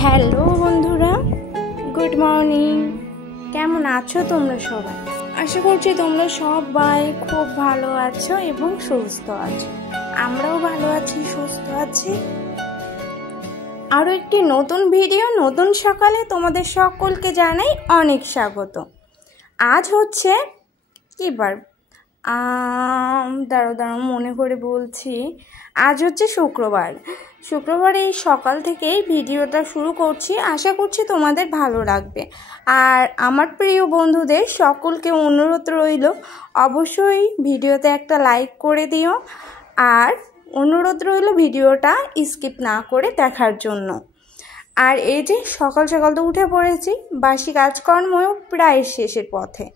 Hello বন্ধুরা, good morning. কেমন আছো তোমরা সবাই? আশা করছি তোমরা সবাই খুব ভালো আছো এবং সুস্থ আছো। আমরাও ভালো আছি, সুস্থ আছি। আরও একটি নতুন ভিডিও, নতুন সকালে তোমাদের সকলকে জানাই অনেক স্বাগত। আজ হচ্ছে কি বার? দাঁড়াও মনে করে বলছি। আজ হচ্ছে শুক্রবার। এই সকাল থেকেই ভিডিওটা শুরু করছি। আশা করছি তোমাদের ভালো লাগবে। আর আমার প্রিয় বন্ধুদের সকলকে অনুরোধ রইল, অবশ্যই ভিডিওতে একটা লাইক করে দিও। আর অনুরোধ রইল ভিডিওটা স্কিপ না করে দেখার জন্য। আর এই যে সকাল সকাল তো উঠে পড়েছি, বাসি কাজকর্মও প্রায় শেষের পথে।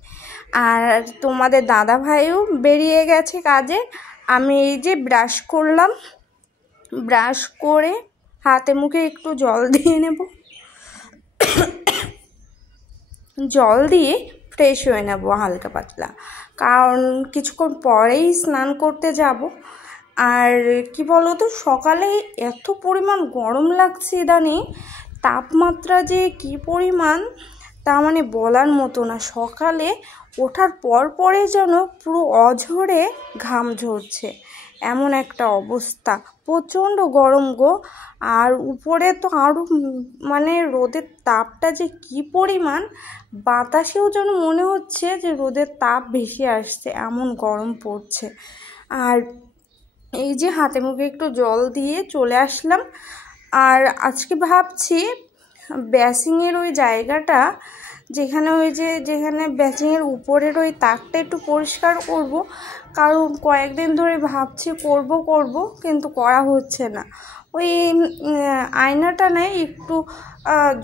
আর তোমাদের দাদা ভাইও বেরিয়ে গেছে কাজে। আমি এই যে ব্রাশ করলাম, ব্রাশ করে হাতে মুখে একটু জল দিয়ে নেব, জল দিয়ে ফ্রেশ হয়ে নেব হালকা পাতলা, কারণ কিছুক্ষণ পরেই স্নান করতে যাব। আর কি বলো তো, সকালে এত পরিমাণ গরম লাগছে ইদানিং, তাপমাত্রা যে কি পরিমাণ তা মানে বলার মতো না। সকালে ওঠার পরে যেন পুরো অঝরে ঘাম ঝরছে, এমন একটা অবস্থা। প্রচণ্ড গরম গো। আর উপরে তো আরও মানে রোদের তাপটা যে কি পরিমাণ, বাতাসেও যেন মনে হচ্ছে যে রোদের তাপ বেশি আসছে, এমন গরম পড়ছে। আর এই যে হাতে মুখে একটু জল দিয়ে চলে আসলাম। আর আজকে ভাবছি বেসিংয়ের ওই জায়গাটা, যেখানে বেসিংয়ের উপরের ওই তাকটা একটু পরিষ্কার করব, কারণ কয়েকদিন ধরে ভাবছি করব কিন্তু করা হচ্ছে না। ওই আয়নাটা নেই, একটু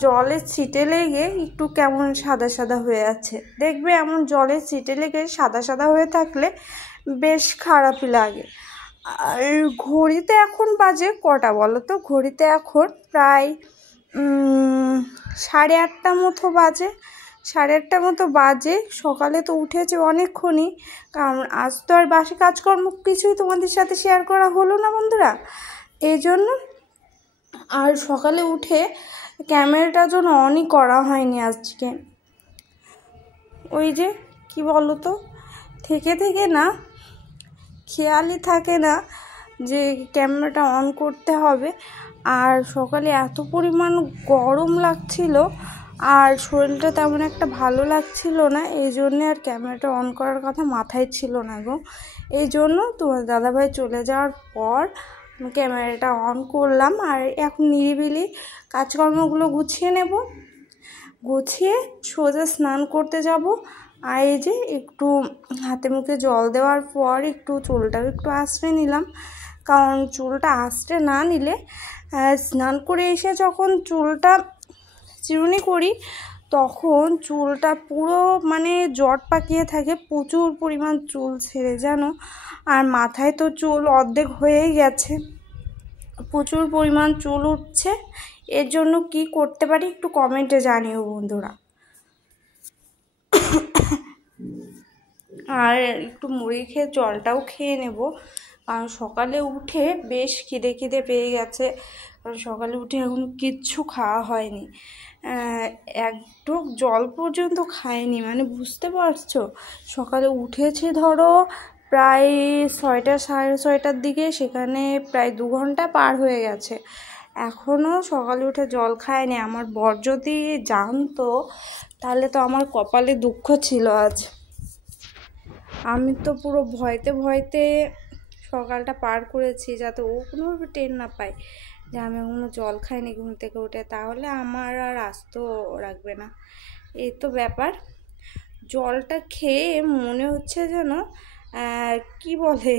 জলের ছিটে লেগে একটু কেমন সাদা সাদা হয়ে আছে। দেখবে এমন জলের ছিটে লেগে সাদা সাদা হয়ে থাকলে বেশ খারাপই লাগে। আর ঘড়িতে এখন বাজে কটা বলো তো? ঘড়িতে এখন প্রায় 8:30 মতো বাজে। সকালে তো উঠেছে অনেকক্ষণই, কারণ আজ তো আর বাসি কাজকর্ম কিছুই তোমাদের সাথে শেয়ার করা হলো না বন্ধুরা, এই জন্য। আর সকালে উঠে ক্যামেরাটার জন্য অনই করা হয়নি আজকে। ওই যে কি বলো তো, থেকে না খেয়ালই থাকে না যে ক্যামেরাটা অন করতে হবে। আর সকালে এত পরিমাণ গরম লাগছিল আর শরীরটা তেমন একটা ভালো লাগছিল না, এই জন্যে আর ক্যামেরাটা অন করার কথা মাথায় ছিল না গো। এই জন্য তোমার দাদাভাই চলে যাওয়ার পর ক্যামেরাটা অন করলাম। আর এখন নিরিবিলি কাজকর্মগুলো গুছিয়ে নেব, গুছিয়ে সোজা স্নান করতে যাব। আর এই যে একটু হাতে মুখে জল দেওয়ার পর একটু চুলটাও একটু আঁচড়ে নিলাম, কারণ চুলটা আঁচড়ে না নিলে স্নান করে এসে যখন চুলটা চিরুনি করি তখন চুলটা পুরো মানে জট পাকিয়ে থাকে, প্রচুর পরিমাণ চুল ছেড়ে জানো। আর মাথায় তো চুল অর্ধেক হয়েই গেছে, প্রচুর পরিমাণ চুল উঠছে। এর জন্য কি করতে পারি একটু কমেন্টে জানিও বন্ধুরা। আর একটু মুড়ি খেয়ে জলটাও খেয়ে নেব, কারণ সকালে উঠে বেশ খিদে পেয়ে গেছে। কারণ সকালে উঠে এখন কিচ্ছু খাওয়া হয়নি, এক ঢোক জল পর্যন্ত খাইনি। মানে বুঝতে পারছো, সকালে উঠেছি ধরো প্রায় 6টা 6:30টার দিকে, সেখানে প্রায় 2 ঘন্টা পার হয়ে গেছে, এখনও সকালে উঠে জল খায়নি। আমার বর যদি জানতো তাহলে তো আমার কপালে দুঃখ ছিল আজ। আমি তো পুরো ভয়তে সকালটা পার করেছি, যাতে ও কোনোভাবে টের না পায় যে আমি এখনো জল খাইনি ঘুম থেকে উঠে, তাহলে আমার আর আস্তো রাখবে না। এই তো ব্যাপার। জলটা খেয়ে মনে হচ্ছে যেন কি বলে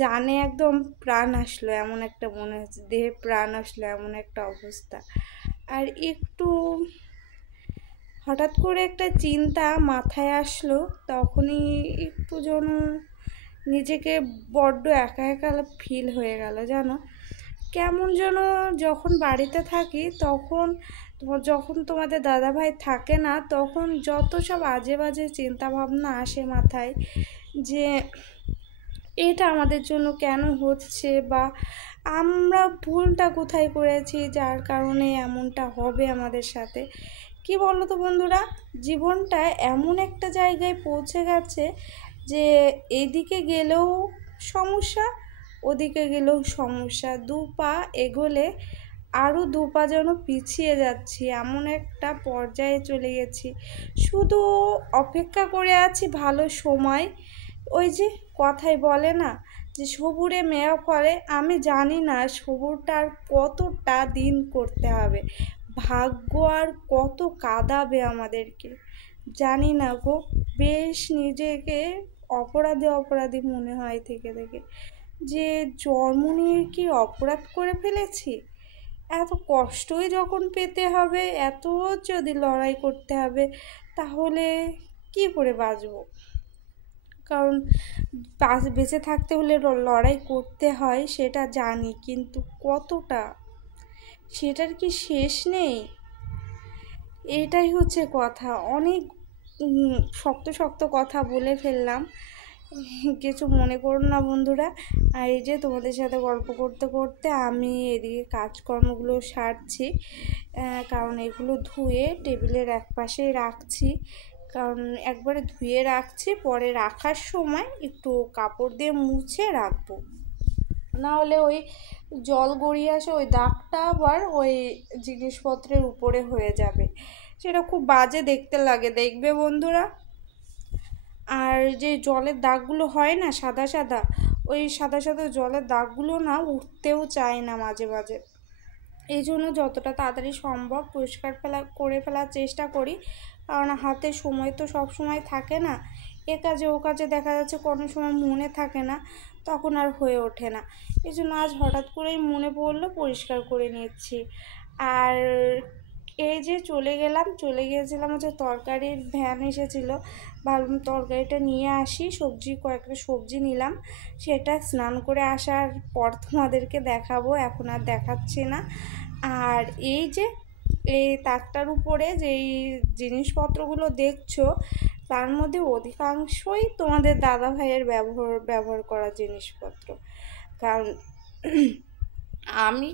জানে একদম প্রাণ আসলো, এমন একটা মনে হচ্ছে, দেহে প্রাণ আসলো এমন একটা অবস্থা। আর একটু হঠাৎ করে একটা চিন্তা মাথায় আসলো, তখনই একটু যেন নিজেকে বড্ড একা ফিল হয়ে গেল জানো। কেমন যেন যখন বাড়িতে থাকি যখন তোমাদের দাদাভাই থাকে না, তখন যত সব আজে বাজে চিন্তা ভাবনা আসে মাথায়, যে এটা আমাদের জন্য কেন হচ্ছে, বা আমরা ভুলটা কোথায় করেছি যার কারণে এমনটা হবে আমাদের সাথে? কি বলো তো বন্ধুরা, জীবনটা এমন একটা জায়গায় পৌঁছে গেছে যে এদিকে গেলেও সমস্যা, ওদিকে গেলেও সমস্যা, দু পা এগোলে আরও দু পা যেন পিছিয়ে যাচ্ছি, এমন একটা পর্যায়ে চলে গেছি। শুধু অপেক্ষা করে আছি ভালো সময়। ওই যে কথায় বলে না যে সবুরে মেয়া ফলে, আমি জানি না সবুরটার কতটা দিন করতে হবে, ভাগ্য আর কত কাঁদাবে আমাদেরকে জানি না গো। বেশ নিজেকে অপরাধী মনে হয় থেকে থেকে, যে জন্ম নিয়ে কি অপরাধ করে ফেলেছি? এত কষ্টই যখন পেতে হবে, এত যদি লড়াই করতে হবে, তাহলে কি করে বাঁচবো? কারণ বেঁচে থাকতে হলে লড়াই করতে হয় সেটা জানি, কিন্তু কতটা সেটার কি শেষ নেই? এটাই হচ্ছে কথা। অনেক শক্ত শক্ত কথা বলে ফেললাম, কিছু মনে করো না বন্ধুরা। আর এই যে তোমাদের সাথে গল্প করতে করতে আমি এদিকে কাজকর্মগুলো সারছি, কারণ এগুলো ধুয়ে টেবিলের একপাশে রাখছি, কারণ একবারে ধুয়ে রাখছি, পরে রাখার সময় একটু কাপড় দিয়ে মুছে রাখবো, না হলে ওই জল গড়িয়ে আসে, ওই দাগটা আবার ওই জিনিসপত্রের উপরে হয়ে যাবে, সেটা খুব বাজে দেখতে লাগে, দেখবে বন্ধুরা। আর যে জলের দাগগুলো হয় না সাদা সাদা, ওই সাদা সাদা জলের দাগগুলো না উঠতেও চায় না মাঝে মাঝে। এই জন্য যতটা তাড়াতাড়ি সম্ভব পরিষ্কার করে ফেলার চেষ্টা করি, কারণ হাতে সময় তো সব সময় থাকে না, এ কাজে ও কাজে দেখা যাচ্ছে কোনো সময় মনে থাকে না, তখন আর হয়ে ওঠে না। এই জন্য আজ হঠাৎ করেই মনে পড়লো পরিষ্কার করে নিচ্ছি। আর এই যে চলে গিয়েছিলাম হচ্ছে তরকারির ভ্যান এসেছিলো, ভাবলাম তরকারিটা নিয়ে আসি, কয়েকটা সবজি নিলাম, সেটা স্নান করে আসার পর তোমাদেরকে দেখাবো, এখন আর দেখাচ্ছি না। আর এই যে এই তাকটার উপরে যেই জিনিসপত্রগুলো দেখছো, তার মধ্যে অধিকাংশই তোমাদের দাদা ভাইয়ের ব্যবহার করা জিনিসপত্র। কারণ আমি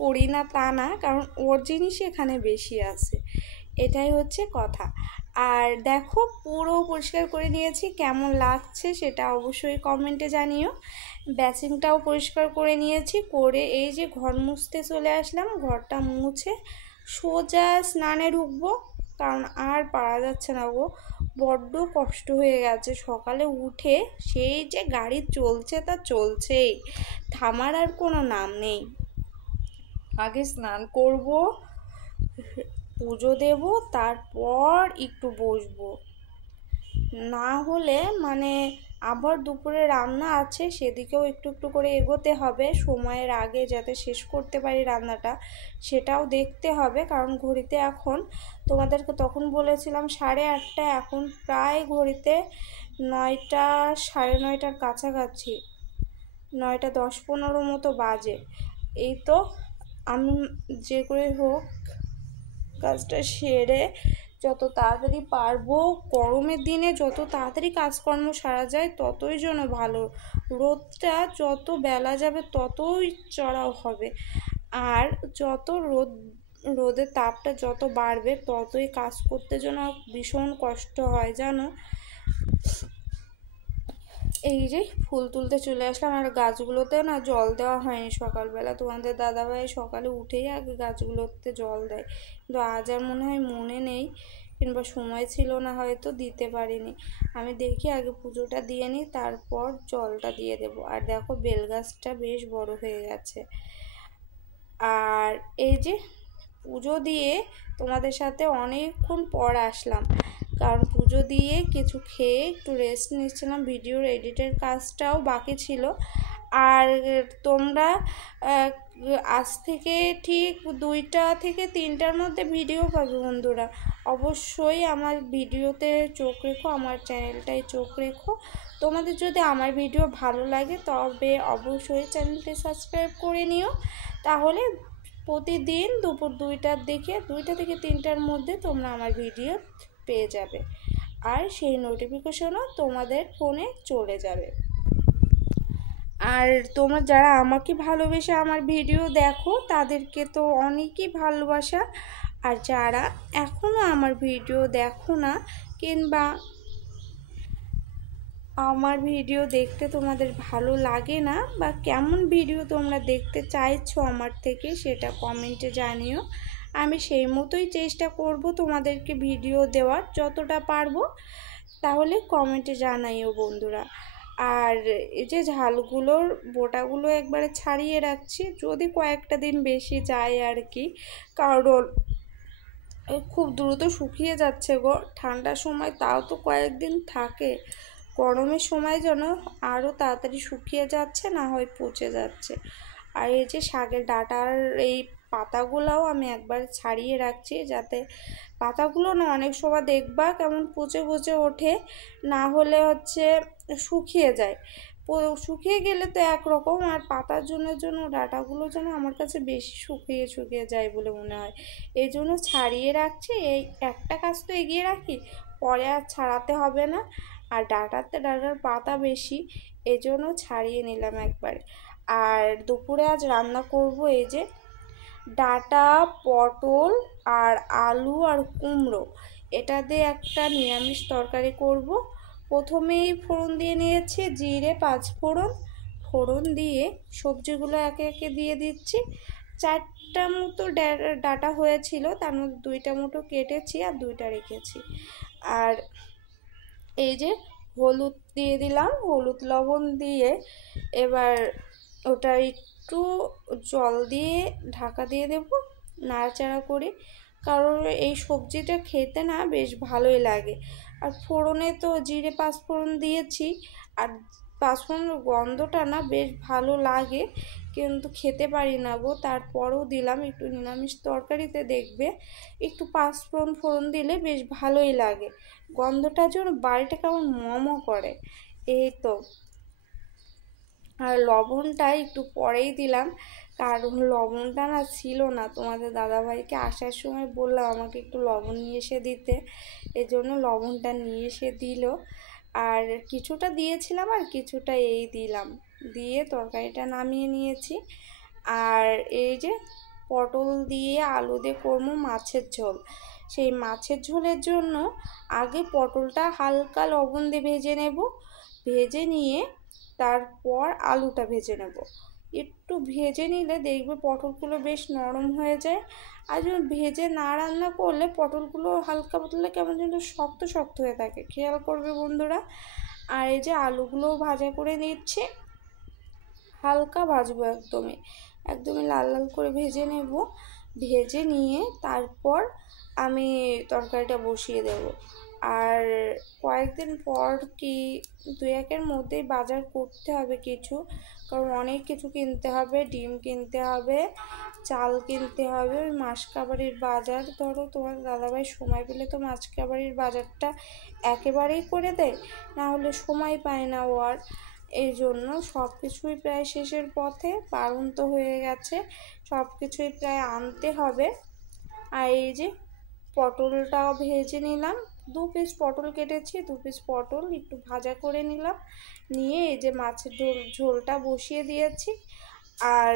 করি না তা না, কারণ ওর জিনিসই এখানে বেশি আছে, এটাই হচ্ছে কথা। আর দেখো পুরো পরিষ্কার করে নিয়েছি, কেমন লাগছে সেটা অবশ্যই কমেন্টে জানিও। বেসিনটাও পরিষ্কার করে নিয়েছি, করে এই যে ঘর মুছতে চলে আসলাম, ঘরটা মুছে সোজা স্নানে ঢুকবো, কারণ আর পারা যাচ্ছে না গো, বড্ড কষ্ট হয়ে গেছে। সকালে উঠে সেই যে গাড়ি চলছে তা চলছেই, থামার আর কোনো নাম নেই। আগে স্নান করব, পুজো দেব, তারপর একটু বসবো, না হলে মানে আবার দুপুরে রান্না আছে, সেদিকেও একটু একটু করে এগোতে হবে, সময়ের আগে যাতে শেষ করতে পারি রান্নাটা সেটাও দেখতে হবে। কারণ ঘড়িতে এখন, তোমাদেরকে তখন বলেছিলাম 8:30, এখন প্রায় ঘড়িতে 9টা, 9:30টার কাছাকাছি, 9টা 10-15 মতো বাজে। এই তো আমি যে করে হোক কাজটা সেরে যত তাড়াতাড়ি পারবো, গরমের দিনে যত তাড়াতাড়ি কাজকর্ম সারা যায় ততই যেন ভালো, রোদটা যত বেলা যাবে ততই চড়াও হবে, আর যত রোদের তাপটা যত বাড়বে ততই কাজ করতে যেন ভীষণ কষ্ট হয় জানো। এই যে ফুল তুলতে চলে আসলাম, আর গাছগুলোতে না জল দেওয়া হয়নি সকালবেলা, তোমাদের দাদাভাই সকালে উঠেই আগে গাছগুলোতে জল দেয়, কিন্তু আজ আর মনে হয় মনে নেই, কিংবা সময় ছিল না, হয়তো দিতে পারিনি। আমি দেখি আগে পুজোটা দিয়ে নিই, তারপর জলটা দিয়ে দেব। আর দেখো বেল গাছটা বেশ বড় হয়ে গেছে। আর এই যে পুজো দিয়ে তোমাদের সাথে অনেকক্ষণ পর আসলাম, কারণ পুজো দিয়ে কিছু খেয়ে একটু রেস্ট নিচ্ছিলাম, ভিডিওর এডিটের কাজটাও বাকি ছিল। আর তোমরা আজ থেকে ঠিক 2টা থেকে 3টার মধ্যে ভিডিও পাবে বন্ধুরা, অবশ্যই আমার ভিডিওতে চোখ রেখো, আমার চ্যানেলটায় চোখ রেখো। তোমাদের যদি আমার ভিডিও ভালো লাগে তবে অবশ্যই চ্যানেলটি সাবস্ক্রাইব করে নিও, তাহলে প্রতিদিন দুপুর 2টার দিকে 2টা থেকে 3টার মধ্যে তোমরা আমার ভিডিও পেয়ে যাবে, আর সেই নোটিফিকেশনও তোমাদের ফোনে চলে যাবে। আর তোমরা যারা আমাকে ভালোবেসে আমার ভিডিও দেখো তাদেরকে তো অনেকই ভালোবাসা, আর যারা এখনও আমার ভিডিও দেখো না কিংবা আমার ভিডিও দেখতে তোমাদের ভালো লাগে না বা কেমন ভিডিও তোমরা দেখতে চাইছো আমার থেকে সেটা কমেন্টে জানিও। আমি সেই মতোই চেষ্টা করব তোমাদেরকে ভিডিও দেওয়ার যতটা পারবো, তাহলে কমেন্টে জানাইও বন্ধুরা। আর এই যে ঝালগুলোর বোটাগুলো একবারে ছাড়িয়ে রাখছি, যদি কয়েকটা দিন বেশি যায় আর কি, কারণ খুব দ্রুত শুকিয়ে যাচ্ছে গো। ঠান্ডার সময় তাও তো কয়েকদিন থাকে, গরমের সময় যেন আরও তাড়াতাড়ি শুকিয়ে যাচ্ছে, না হয় পচে যাচ্ছে। আর এই যে শাকের ডাঁটার এই পাতাগুলোও আমি একবার ছাড়িয়ে রাখছি, যাতে পাতাগুলো না অনেক সময় দেখবা কেমন পচে পচে ওঠে, না হলে হচ্ছে শুকিয়ে যায়। শুকিয়ে গেলে তো একরকম, আর পাতার জন্য ডাঁটাগুলো যেন আমার কাছে বেশি শুকিয়ে যায় বলে মনে হয়, এই জন্য ছাড়িয়ে রাখছি। এই একটা কাজ তো এগিয়ে রাখি, পরে আর ছাড়াতে হবে না। আর ডাঁটার পাতা বেশি, এই জন্য ছাড়িয়ে নিলাম একবারে। আর দুপুরে আজ রান্না করব এই যে ডাঁটা, পটল আর আলু আর কুমড়ো, এটা দিয়ে একটা নিরামিষ তরকারি করব। প্রথমেই ফোড়ন দিয়ে নিয়েছি, জিরে 5 ফোড়ন, ফোড়ন দিয়ে সবজিগুলো একে একে দিয়ে দিচ্ছি। 4টা মতো ডাঁটা হয়েছিল, তার মধ্যে 2টা মতো কেটেছি আর 2টা রেখেছি। আর এই যে হলুদ দিয়ে দিলাম, হলুদ লবণ দিয়ে এবার ওটা একটু জল দিয়ে ঢাকা দিয়ে দেব, নাড়াচাড়া করে, কারণ এই সবজিটা খেতে না বেশ ভালোই লাগে। আর ফোড়নে তো জিরে 5 ফোড়ন দিয়েছি, আর 5 ফোড়নের গন্ধটা না বেশ ভালো লাগে, কিন্তু খেতে পারি না গো, তারপরেও দিলাম। একটু নিরামিষ তরকারিতে দেখবে একটু 5 ফোড়ন দিলে বেশ ভালোই লাগে, গন্ধটার জন্য বাড়িটা কেমন মমো করে। এই তো। আর লবণটা একটু পরেই দিলাম, কারণ লবণটা না ছিল না, তোমাদের দাদাভাইকে আসার সময় বললাম আমাকে একটু লবণ নিয়ে এসে দিতে, এজন্য লবণটা নিয়ে এসে দিল। আর কিছুটা দিয়েছিলাম আর কিছুটা এই দিলাম, দিয়ে তরকারিটা নামিয়ে নিয়েছি। আর এই যে পটল দিয়ে আলু দিয়ে করবো মাছের ঝোল। সেই মাছের ঝোলের জন্য আগে পটলটা হালকা লবণ দিয়ে ভেজে নেব, ভেজে নিয়ে তারপর আলুটা ভেজে নেব। একটু ভেজে নিলে দেখবে পটলগুলো বেশ নরম হয়ে যায়। আর যদি ভেজে না রান্না করলে পটলগুলো হালকা পাতলা কেমন যেন শক্ত শক্ত হয়ে থাকে, খেয়াল করবে বন্ধুরা। আর এই যে আলুগুলোও ভাজা করে নিচ্ছি, হালকা ভাজবো, একদমই লাল লাল করে ভেজে নেব। ভেজে নিয়ে তারপর আমি তরকারিটা বসিয়ে দেব। আর কয়েকদিন পর কি 2-1-এর মধ্যেই বাজার করতে হবে কিছু, কারণ অনেক কিছু কিনতে হবে, ডিম কিনতে হবে, চাল কিনতে হবে, ওই মাসকাবারির বাজার। ধরো তোমার দাদাভাই সময় পেলে তো মাসকাবারির বাজারটা একেবারেই করে দেয়, না হলে সময় পায় না ও আর। এই জন্য সব কিছুই প্রায় শেষের পথে, বারন্ত হয়ে গেছে, সব কিছুই প্রায় আনতে হবে। আর এই যে পটলটাও ভেজে নিলাম, 2 পিস পটল কেটেছি, 2 পিস পটল একটু ভাজা করে নিলাম, নিয়ে এই যে মাছের ঝোলটা বসিয়ে দিয়েছি। আর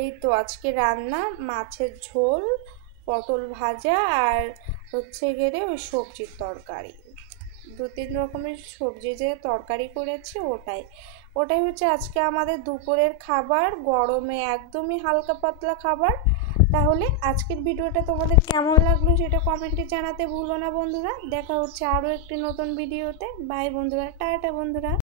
এই তো আজকে রান্না মাছের ঝোল, পটল ভাজা, আর হচ্ছে গেলে ওই সবজির তরকারি। 2-3 রকমের সবজি যে তরকারি করেছি ওটাই হচ্ছে আজকে আমাদের দুপুরের খাবার, গরমে একদমই হালকা পাতলা খাবার। তাহলে আজকের ভিডিওটা তোমাদের কেমন লাগলো সেটা কমেন্টে জানাতে ভুলো না বন্ধুরা। দেখা হচ্ছে আরও একটি নতুন ভিডিওতে। বাই বন্ধুরা, টাটা বন্ধুরা।